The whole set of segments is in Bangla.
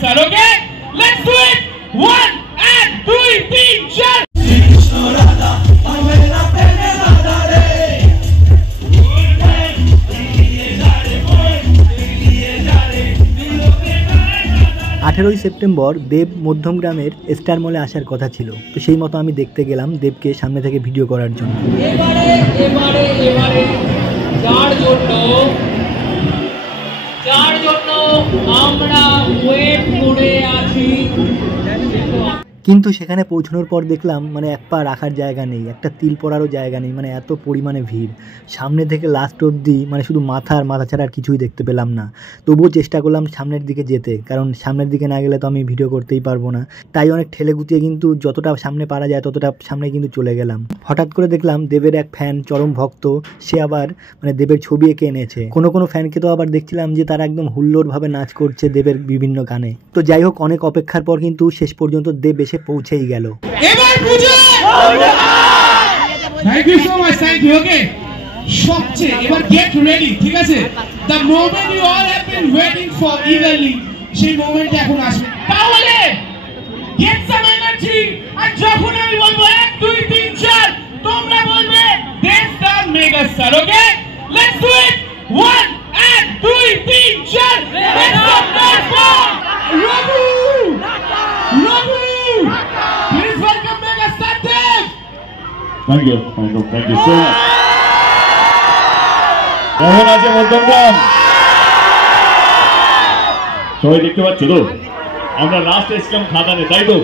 Megastar. Okay, let's do it. 1 and 2 3 4। September Dev মধ্যমগ্রামের স্টার মলে আসার কথা ছিল, তো সেই মতো আমি দেখতে গেলাম দেবকে সামনে থেকে ভিডিও করার জন্য। যার জন্য আমরা ওয়েট করে আছি, কিন্তু সেখানে পৌঁছানোর পর দেখলাম মানে এক পা রাখার জায়গা নেই, একটা তিল পড়ারও জায়গা নেই, মানে এত পরিমাণে ভিড়। সামনে থেকে লাস্ট অবধি মানে শুধু মাথা ছাড়া আর কিছুই দেখতে পেলাম না। তবুও চেষ্টা করলাম সামনের দিকে যেতে, কারণ সামনের দিকে না গেলে তো আমি ভিডিও করতেই পারবো না। তাই অনেক ঠেলে গুটিয়ে কিন্তু যতটা সামনে পারা যায় ততটা সামনে কিন্তু চলে গেলাম। হঠাৎ করে দেখলাম দেবের এক ফ্যান, চরম ভক্ত, সে আবার মানে দেবের ছবি এঁকে এনেছে। কোনো ফ্যানকে তো আবার দেখছিলাম যে তারা একদম হুল্লোড়ভাবে নাচ করছে দেবের বিভিন্ন গানে। তো যাই হোক, অনেক অপেক্ষার পর কিন্তু শেষ পর্যন্ত দেব এসে পৌঁছেই গেল। এবার বুঝো। Thank you so much, thank you. Okay, সবচেয়ে এবার গেট রেডি, ঠিক আছে? The moment you all have been waiting for eagerly, সেই মোমেন্ট এখন আসবে। তাহলে গেট সাম এনার্জি, আর যখন আমি বলবো 1 2 3 4 তোমরা বলবে Dev the megastar. Okay, let's do it. 1 and 2 3 4। Let's perform Raghu. Please welcome Megastar Dev. Thank you so much. কেমন আছে মধ্যমগ্রাম? সবাই দেখতে পাচ্ছ তো আমরা লাস্ট এসেছিলাম খাদানে, তাই তো?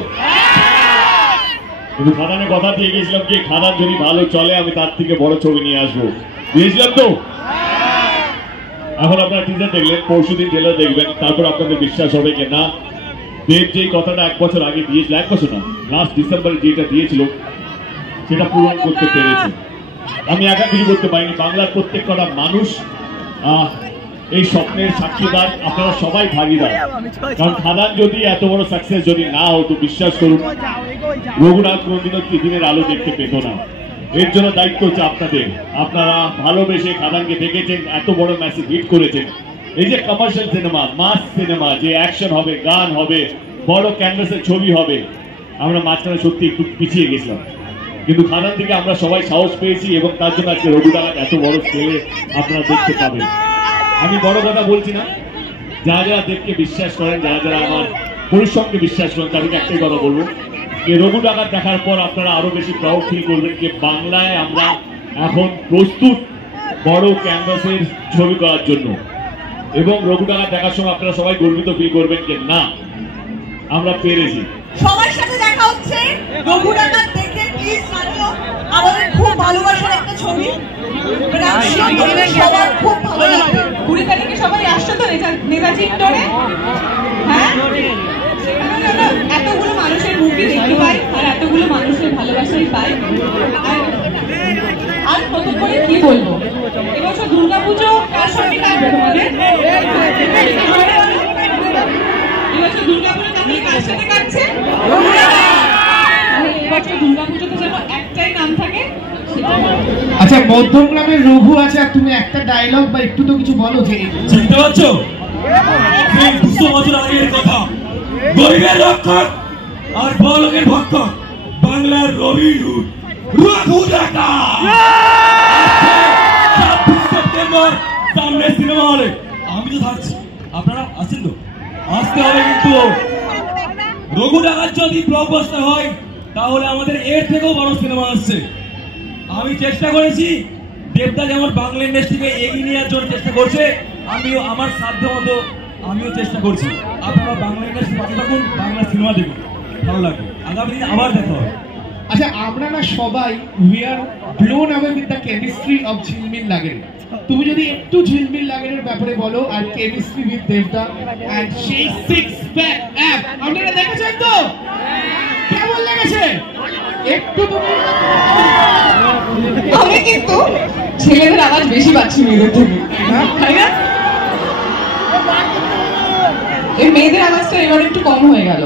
কিন্তু খাদানে কথা দিয়ে গেছিলাম কি খাদান যদি ভালো চলে আমি তার থেকে বড় ছবি নিয়ে আসবো, দিয়েছিলাম তো? এখন আপনারা টিজার দেখলেন, পরশুদিন ট্রেলার দেখবেন, তারপর আপনাদের বিশ্বাস হবে কি না দেব যেই কথাটা 1 বছর আগে দিয়েছিল, 1 বছর না, লাস্ট ডিসেম্বরে যেটা দিয়েছিল সেটা পূরণ করতে পেরেছে। আমি একা কিছু করতে পারিনি, বাংলার প্রত্যেকটা মানুষ এই স্বপ্নের সাক্ষীদার, আপনারা সবাই ভাগিদার। কারণ খাদান যদি এত বড় সাকসেস যদি না হতো, বিশ্বাস করুন রঘুনাথ কোনদিনও দিনের আলো দেখতে পেত না। এর জন্য দায়িত্ব হচ্ছে আপনাদের। আপনারা ভালোবেসে খাদানকে দেখেছেন, এত বড় ম্যাসেজ হিট করেছেন। এই যে কমার্শিয়াল সিনেমা, মাস সিনেমা, যে অ্যাকশন হবে, গান হবে, বড় ক্যানভাসের ছবি হবে, আমরা মাঝখানে সত্যি একটু পিছিয়ে গেছিলাম। কিন্তু খাদান থেকে আমরা সবাই সাহস পেয়েছি এবং তার জন্য আজকে রঘুনাথ এত বড় স্কেলে আপনারা দেখতে পাবেন। আমি বড় কথা বলছি না, যারা যারা দেবকে বিশ্বাস করেন, যারা যারা আমার পরিশ্রমকে বিশ্বাস করেন, তাদেরকে একটাই কথা বলবো যে রঘুনাথ দেখার পর আপনারা আরো বেশি প্রাউড ফিল করবেন যে বাংলায় আমরা এখন প্রস্তুত বড় ক্যানভাসের ছবি করার জন্য। এবং রঘুনাথ দেখার সময় আপনারা সবাই গর্বিত ফিল করবেন যে না আমরা পেরেছি। সবার সাথে দেখা হচ্ছে, রঘুনাথ দেখে প্লিজ জানিও আমাদের খুব ভালোবাসার একটা ছবি, সবার খুব ভালো লাগবে। 20 তারিখে সবাই আসছে তো নেতাজি ইন্ডোরে? হ্যাঁ, এতগুলো মানুষের মুভি দেখতে পাই আর এতগুলো মানুষের ভালোবাসাই পাই। আর নতুন করে কি বলবো, এবছর দুর্গাপুজো কার সঙ্গে কাটবে তোমাদের? এবছর দুর্গাপুজো তাহলে কার সাথে কাটছে? এবছর দুর্গাপুজোতে যেন একটাই নাম থাকে। আচ্ছা, মধ্যমগ্রামের রঘু আছে, আর তুমি একটা ডায়লগ বা একটু তো কিছু বলো। যে চিনতে পারছো 200 বছর আগের কথা, গরিবের রক্ষক আর বড়লোকের ভক্ষক, বাংলার রবিন হুড রঘু দেখা। 26 সেপ্টেম্বর সামনে সিনেমা হলে আমি তো থাকছি, আপনারা আছেন তো? আসতে হবে। কিন্তু রঘু ডাকাত যদি ব্লকবাস্টার হয় তাহলে আমাদের এর থেকেও বড় সিনেমা আসছে। আমি চেষ্টা করেছি, দেবদা যেমন বাংলা ইন্ডাস্ট্রিকে এগিয়ে নেওয়ার জন্য চেষ্টা করছে, আমিও আমার সাধ্য মতো আমিও চেষ্টা করছি। আপনারা বাংলা ইন্ডাস্ট্রি পাশে থাকুন, বাংলা সিনেমা দেখুন, ভালো লাগবে। আগামী দিনে আবার দেখা হবে। আচ্ছা, আমরা না সবাই we are blown away with the chemistry of ঝিলমিল লাগেন। তুমি যদি একটু ঝিলমিল লাগেনের ব্যাপারে বলো, আর কেমিস্ট্রি উইথ দেবদা এন্ড সেই 6 প্যাক অ্যাপ আপনারা দেখেছেন তো? কেমন লেগেছে একটু? আমি কিন্তু ছেলেদের আওয়াজ বেশি পাচ্ছি মেয়েদের থেকে, তাই না? এই মেয়েদের আওয়াজটা এবার একটু কম হয়ে গেল।